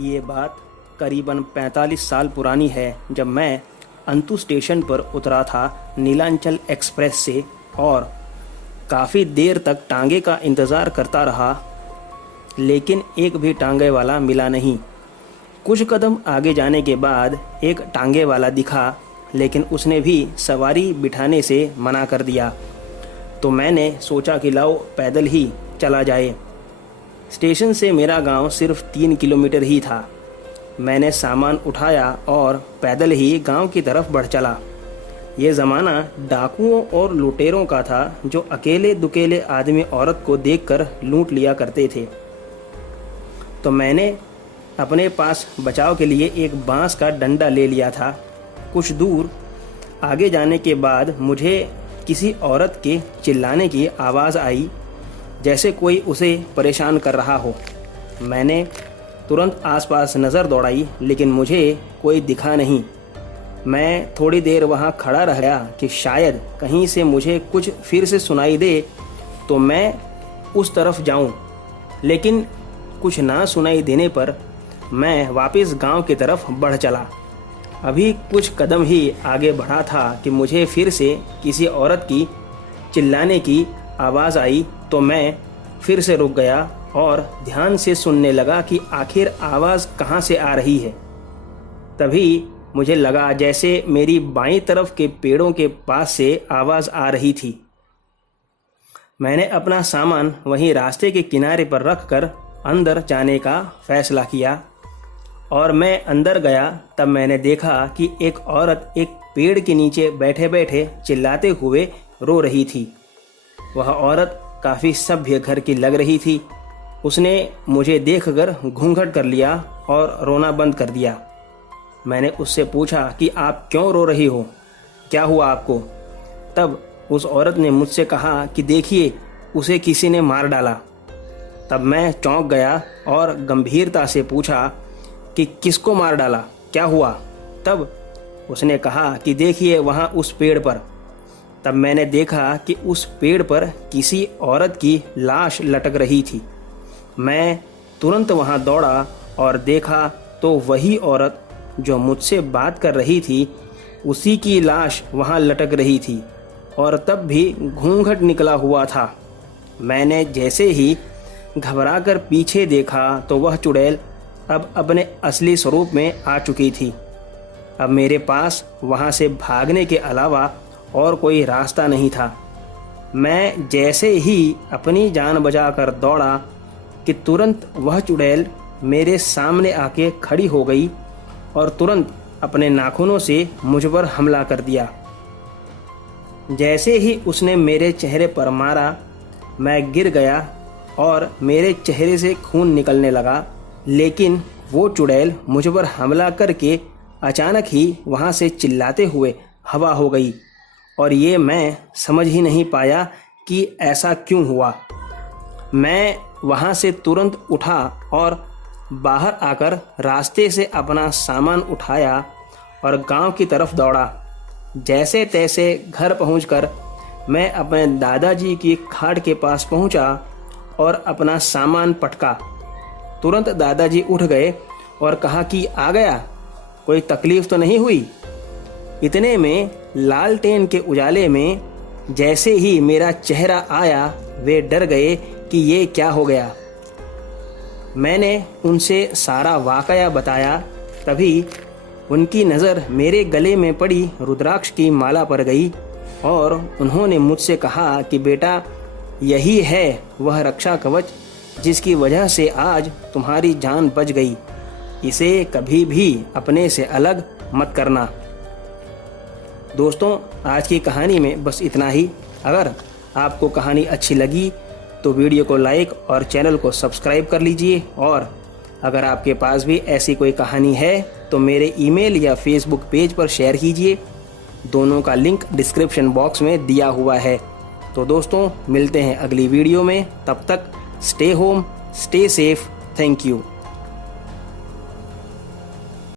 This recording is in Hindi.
ये बात करीबन 45 साल पुरानी है, जब मैं अंतु स्टेशन पर उतरा था नीलांचल एक्सप्रेस से और काफ़ी देर तक टांगे का इंतज़ार करता रहा, लेकिन एक भी टांगे वाला मिला नहीं। कुछ कदम आगे जाने के बाद एक टांगे वाला दिखा, लेकिन उसने भी सवारी बिठाने से मना कर दिया। तो मैंने सोचा कि लाओ पैदल ही चला जाए। स्टेशन से मेरा गांव सिर्फ 3 किलोमीटर ही था। मैंने सामान उठाया और पैदल ही गांव की तरफ बढ़ चला। ये ज़माना डाकुओं और लुटेरों का था, जो अकेले दुकेले आदमी औरत को देखकर लूट लिया करते थे। तो मैंने अपने पास बचाव के लिए एक बांस का डंडा ले लिया था। कुछ दूर आगे जाने के बाद मुझे किसी औरत के चिल्लाने की आवाज़ आई, जैसे कोई उसे परेशान कर रहा हो। मैंने तुरंत आसपास नज़र दौड़ाई, लेकिन मुझे कोई दिखा नहीं। मैं थोड़ी देर वहाँ खड़ा रह गया कि शायद कहीं से मुझे कुछ फिर से सुनाई दे तो मैं उस तरफ जाऊँ, लेकिन कुछ ना सुनाई देने पर मैं वापस गांव की तरफ बढ़ चला। अभी कुछ कदम ही आगे बढ़ा था कि मुझे फिर से किसी औरत की चिल्लाने की आवाज़ आई। तो मैं फिर से रुक गया और ध्यान से सुनने लगा कि आखिर आवाज़ कहाँ से आ रही है। तभी मुझे लगा जैसे मेरी बाईं तरफ के पेड़ों के पास से आवाज़ आ रही थी। मैंने अपना सामान वहीं रास्ते के किनारे पर रखकर अंदर जाने का फैसला किया और मैं अंदर गया। तब मैंने देखा कि एक औरत एक पेड़ के नीचे बैठे बैठे चिल्लाते हुए रो रही थी। वह औरत काफ़ी सभ्य घर की लग रही थी। उसने मुझे देखकर घूंघट कर लिया और रोना बंद कर दिया। मैंने उससे पूछा कि आप क्यों रो रही हो, क्या हुआ आपको? तब उस औरत ने मुझसे कहा कि देखिए, उसे किसी ने मार डाला। तब मैं चौंक गया और गंभीरता से पूछा कि किसको मार डाला, क्या हुआ? तब उसने कहा कि देखिए वहाँ उस पेड़ पर। तब मैंने देखा कि उस पेड़ पर किसी औरत की लाश लटक रही थी। मैं तुरंत वहाँ दौड़ा और देखा तो वही औरत जो मुझसे बात कर रही थी, उसी की लाश वहाँ लटक रही थी और तब भी घूंघट निकला हुआ था। मैंने जैसे ही घबराकर पीछे देखा तो वह चुड़ैल अब अपने असली स्वरूप में आ चुकी थी। अब मेरे पास वहाँ से भागने के अलावा और कोई रास्ता नहीं था। मैं जैसे ही अपनी जान बचाकर दौड़ा कि तुरंत वह चुड़ैल मेरे सामने आके खड़ी हो गई और तुरंत अपने नाखूनों से मुझ पर हमला कर दिया। जैसे ही उसने मेरे चेहरे पर मारा, मैं गिर गया और मेरे चेहरे से खून निकलने लगा। लेकिन वो चुड़ैल मुझ पर हमला करके अचानक ही वहाँ से चिल्लाते हुए हवा हो गई और ये मैं समझ ही नहीं पाया कि ऐसा क्यों हुआ। मैं वहाँ से तुरंत उठा और बाहर आकर रास्ते से अपना सामान उठाया और गांव की तरफ दौड़ा। जैसे तैसे घर पहुंचकर मैं अपने दादाजी की खाट के पास पहुंचा और अपना सामान पटका। तुरंत दादाजी उठ गए और कहा कि आ गया, कोई तकलीफ तो नहीं हुई? इतने में लालटेन के उजाले में जैसे ही मेरा चेहरा आया, वे डर गए कि ये क्या हो गया। मैंने उनसे सारा वाकया बताया। तभी उनकी नज़र मेरे गले में पड़ी रुद्राक्ष की माला पर गई और उन्होंने मुझसे कहा कि बेटा, यही है वह रक्षा कवच जिसकी वजह से आज तुम्हारी जान बच गई। इसे कभी भी अपने से अलग मत करना। दोस्तों, आज की कहानी में बस इतना ही। अगर आपको कहानी अच्छी लगी तो वीडियो को लाइक और चैनल को सब्सक्राइब कर लीजिए। और अगर आपके पास भी ऐसी कोई कहानी है तो मेरे ईमेल या फेसबुक पेज पर शेयर कीजिए। दोनों का लिंक डिस्क्रिप्शन बॉक्स में दिया हुआ है। तो दोस्तों, मिलते हैं अगली वीडियो में। तब तक stay home, stay safe. Thank you.